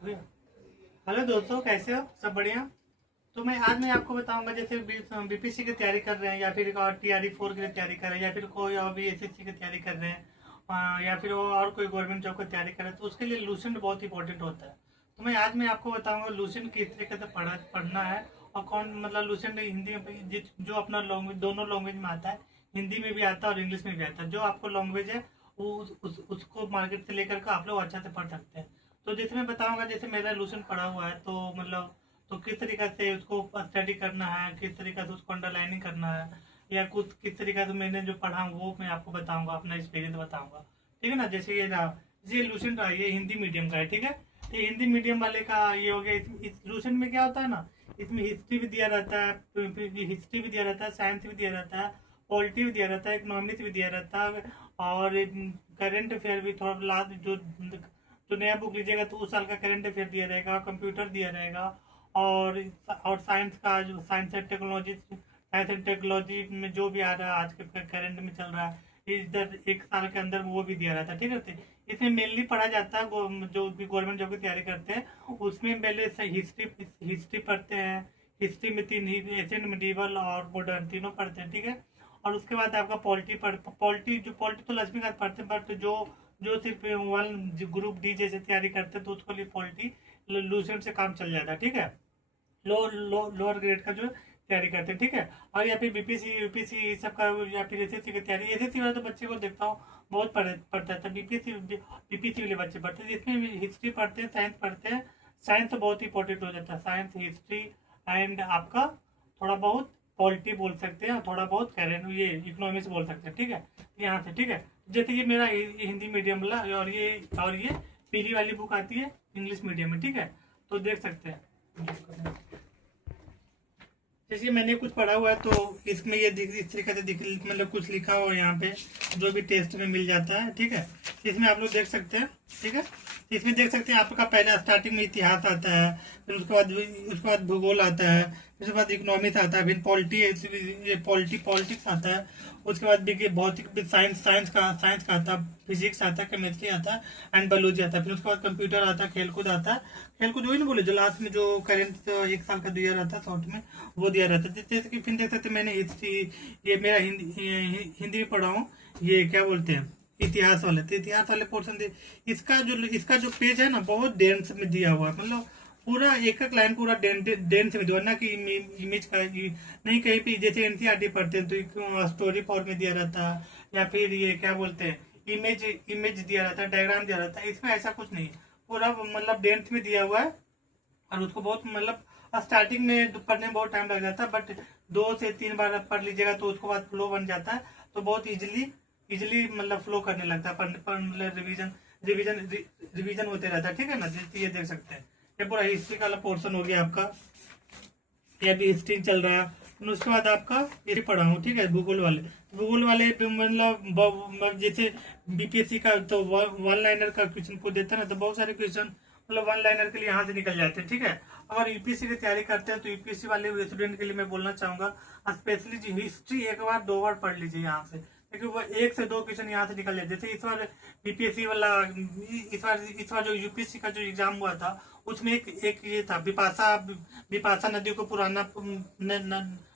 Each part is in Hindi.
हेलो दोस्तों, कैसे हो? सब बढ़िया। तो आज मैं आपको बताऊंगा, जैसे बीपीसी की तैयारी कर रहे हैं या फिर और TRE 4 की तैयारी कर रहे हैं या फिर कोई और भी SSC की तैयारी कर रहे हैं, या फिर वो और कोई गवर्नमेंट जॉब की तैयारी कर रहे हैं, तो उसके लिए लूसेंट बहुत इंपॉर्टेंट होता है। तो मैं आपको बताऊंगा लूसेंट किस तरीके से पढ़ना है, और कौन मतलब लूसेंट हिंदी में जो अपना लैंग्वेज दोनों लैंग्वेज में आता है, हिंदी में भी आता है और इंग्लिश में भी आता है। जो आपको लैंग्वेज है वो उसको मार्केट से लेकर के आप लोग अच्छा से पढ़ सकते हैं। तो जैसे मैं बताऊंगा, जैसे मेरा लूसेंट पढ़ा हुआ है, तो मतलब तो किस तरीके से उसको स्टडी करना है, किस तरीके से उसको अंडरलाइनिंग करना है, या कुछ किस तरीके से मैंने जो पढ़ा वो मैं आपको बताऊंगा, अपना एक्सपीरियंस बताऊंगा। ठीक है ना? जैसे ये रहा, ये लूसेंट रहा, ये हिंदी मीडियम का है। ठीक है, तो हिंदी मीडियम वाले का ये हो गया। इस लूसेंट में क्या होता है ना, इसमें हिस्ट्री भी दिया रहता है, हिस्ट्री भी दिया रहता है, साइंस भी दिया रहता है, पॉलिटी भी दिया रहता है, इकोनॉमिक्स भी दिया रहता है, और करंट अफेयर भी थोड़ा लास्ट जो नया बुक लीजिएगा तो उस साल का करंट अफेयर दिया रहेगा, कंप्यूटर दिया रहेगा, और साइंस का जो साइंस एंड टेक्नोलॉजी में जो भी आ रहा है आज के करंट में चल रहा है, इधर एक साल के अंदर वो भी दिया रहता है। ठीक है, तो इसमें मेनली पढ़ा जाता है जो भी गवर्नमेंट जॉब की तैयारी करते हैं उसमें पहले हिस्ट्री पढ़ते हैं। हिस्ट्री में तीन ही, एशियन, मिडीवल और मॉडर्न, तीनों पढ़ते हैं। ठीक है, और उसके बाद आपका पॉलिटी तो लक्ष्मीकांत पढ़ते हैं, बट जो जो सिर्फ वन ग्रुप डी जैसे तैयारी करते हैं तो उसके लिए पॉलिटी लूसेंट से काम चल जाता है। ठीक है, लोअर ग्रेड का जो तैयारी करते हैं। ठीक है, और या फिर बीपीसी यूपीसी सब का, या फिर एसएससी की तैयारी, एसएससी वाले तो बच्चे को देखता हूँ बहुत पढ़ता है, तो बीपीसी वाले बच्चे पढ़ते हैं, इसमें हिस्ट्री पढ़ते हैं, साइंस पढ़ते हैं। साइंस तो बहुत इंपॉर्टेंट हो जाता है, साइंस, हिस्ट्री एंड आपका थोड़ा बहुत पॉलिटी बोल सकते हैं, थोड़ा बहुत करेंट ये इकोनॉमिक्स बोल सकते हैं। ठीक है, यहाँ से। ठीक है, जैसे कि मेरा हिंदी मीडियम वाला, और ये पीली वाली बुक आती है इंग्लिश मीडियम में। ठीक है, तो देख सकते हैं, जैसे मैंने कुछ पढ़ा हुआ है तो इसमें ये इस तरीके से मतलब कुछ लिखा हुआ है यहाँ पे, जो भी टेस्ट में मिल जाता है। ठीक है, इसमें आप लोग देख सकते हैं। ठीक है, इसमें देख सकते हैं आपका पहला स्टार्टिंग में इतिहास आता है, फिर उसके बाद भूगोल आता है, फिर उसके बाद इकोनॉमिक्स आता है, फिर पॉलिटिक्स आता है, उसके बाद देखिए भौतिक साइंस का आता है, फिजिक्स आता है, केमिस्ट्री आता है एंड बायोलॉजी आता है, फिर उसके बाद कंप्यूटर आता है, खेलकूद आता है। खेलकूद वही ना बोले, जो लास्ट में जो करेंट एक साल का दिया रहता है शॉर्ट में, वो दिया रहता है। जैसे कि फिर देख सकते मैंने हिस्ट्री, ये मेरा हिंदी में पढ़ा हूँ, ये क्या बोलते हैं इतिहास वाले, तो इतिहास वाले पोर्शन दे। इसका जो पेज है ना बहुत डेंस में दिया हुआ है, मतलब पूरा एक एक लाइन पूरा डेंस में दिया, ना कि इमेज का नहीं। कहीं पे जैसे एनसीईआरटी पढ़ते हैं तो स्टोरी फॉर्म में दिया रहता है, या फिर ये क्या बोलते हैं इमेज दिया रहता है, डायग्राम दिया रहता है। इसमें ऐसा कुछ नहीं है, पूरा मतलब डेंस में दिया हुआ है, और उसको बहुत मतलब स्टार्टिंग में पढ़ने में बहुत टाइम लग जाता है, बट 2 से 3 बार पढ़ लीजिएगा तो उसके बाद फ्लो बन जाता है, तो बहुत इजिली मतलब फ्लो करने लगता है, मतलब रिवीजन होते रहता है। ठीक है ना? जैसे ये देख सकते हैं, ये पूरा हिस्ट्री का पोर्शन हो गया आपका, ये भी हिस्ट्री चल रहा है। फिर उसके बाद आपका ये पढ़ा हूँ। ठीक है, भूगोल वाले पे मतलब जैसे बीपीएससी का तो वन लाइनर का क्वेश्चन को देता है ना, तो बहुत सारे क्वेश्चन मतलब वन लाइनर के लिए यहाँ से निकल जाते हैं। ठीक है, अगर यूपीएससी की तैयारी करते हैं तो यूपीएससी वाले स्टूडेंट के लिए मैं बोलना चाहूंगा, स्पेशली हिस्ट्री एक बार 2 बार पढ़ लीजिए यहाँ से, क्योंकि वो 1 से 2 क्वेश्चन यहाँ से निकल जाते। जैसे इस बार बीपीएससी वाला, इस बार जो यूपीएससी का जो एग्जाम हुआ था उसमें एक ये था, बिपाशा नदी को पुराना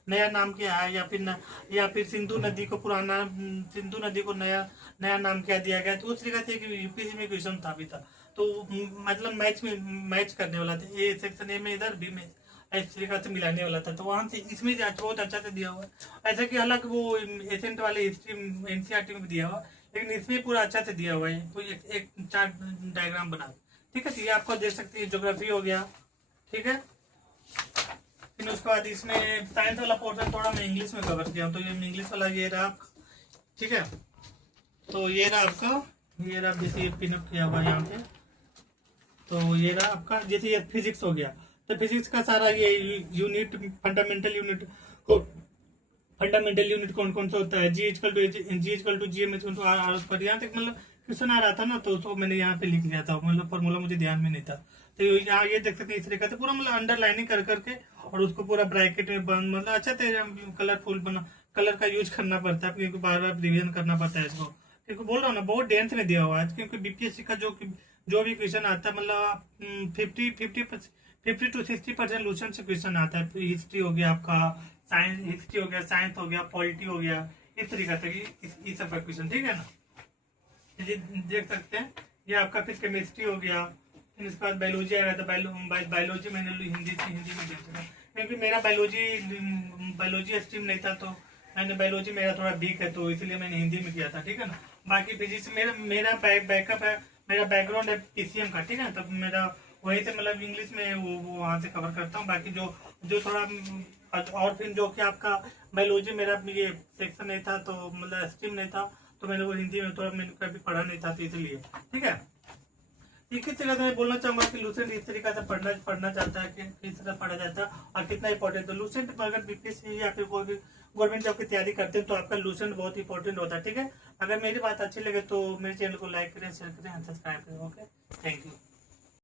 नया नाम क्या है, या फिर सिंधु नदी को नया नया नाम क्या दिया गया। तो उस तरीके से एक यूपीएससी में क्वेश्चन था भी था, तो मतलब मैच करने वाला था, ए सेक्शन ए में इधर, बी में इस तरीके से मिलाने वाला था, तो वहां से इसमें बहुत अच्छा से दिया हुआ है। ऐसा कि अलग वो एसेंट वाले हिस्ट्री एनसीईआरटी में भी दिया हुआ, लेकिन इसमें पूरा अच्छा से दिया हुआ है, कोई एक चार्ट डायग्राम बना। ठीक है, तो ये आपको देख सकते हैं, ज्योग्राफी हो गया। ठीक है, फिर उसके बाद इसमें साइंस वाला पोर्शन थोड़ा मैं इंग्लिश में कवर किया हूँ, तो ये इंग्लिश वाला ये रहा आपका। ठीक है, तो ये रहा आपका, ये रहा जैसे पिनअप किया हुआ यहाँ पे, तो ये रहा आपका। जैसे ये फिजिक्स हो गया, तो फिजिक्स का सारा ये यूनिट, फंडामेंटल यूनिट कौन कौन सा होता है, G equal to G M equal to R पर, यहाँ तक मतलब क्वेश्चन आ रहा था ना, तो उसको मैंने यहाँ पे लिख लिया था, मतलब फॉर्मूला मुझे ध्यान में नहीं था। तो यहाँ ये देख सकते हैं, इस तरीके से पूरा मतलब अंडरलाइनिंग कर करके, और उसको पूरा ब्रैकेट में बंद, मतलब अच्छा कलरफुल बना, कलर का यूज करना पड़ता है, क्योंकि बार बार रिविजन करना पड़ता है इसको, क्योंकि बोल रहा हूँ ना बहुत डेंस में दिया हुआ है, क्योंकि बीपीएससी का जो भी क्वेश्चन आता है मतलब 50 to 60% लूसेंट से क्वेश्चन आता है। हिस्ट्री हो गया आपका, साइंस, हिस्ट्री हो गया, साइंस हो गया, पॉलिटी हो गया, इस तरीके से इस सब का क्वेश्चन, ठीक है ना। ये देख सकते हैं, ये आपका फिर केमिस्ट्री हो गया, फिर इसके बाद बायोलॉजी आएगा, तो बायोलॉजी मैंने हिंदी में दे दिया, क्योंकि मेरा बायोलॉजी स्ट्रीम नहीं था, तो मैंने बायोलॉजी मेरा थोड़ा वीक है, तो इसलिए मैंने हिंदी में किया था, ठीक है ना। बाकी फिजिक्स मेरा बैकअप है, मेरा बैकग्राउंड है पीसीएम का, ठीक है, तब मेरा वहीं से मतलब इंग्लिश में वो वहाँ से कवर करता हूँ। बाकी जो जो थोड़ा और फिर जो कि आपका बायोलॉजी मेरा ये सेक्शन नहीं था, तो मतलब स्ट्रीम नहीं था, तो मैंने वो हिंदी में थोड़ा मैंने कभी पढ़ा नहीं था, तो इसलिए, ठीक है। इसी तरह से मैं बोलना चाहूंगा कि लूसेंट इस तरीके से पढ़ना चाहता है कि किस तरह पढ़ा जाता है और कितना इंपॉर्टेंट है लूसेंट। अगर बीपीएससी या फिर कोई भी गवर्नमेंट जॉब की तैयारी करते हैं तो आपका लूसेंट बहुत इंपॉर्टेंट होता है, ठीक है। अगर मेरी बात अच्छी लगे तो मेरे चैनल को लाइक करें, शेयर करें, सब्सक्राइब करें। Okay, thank you.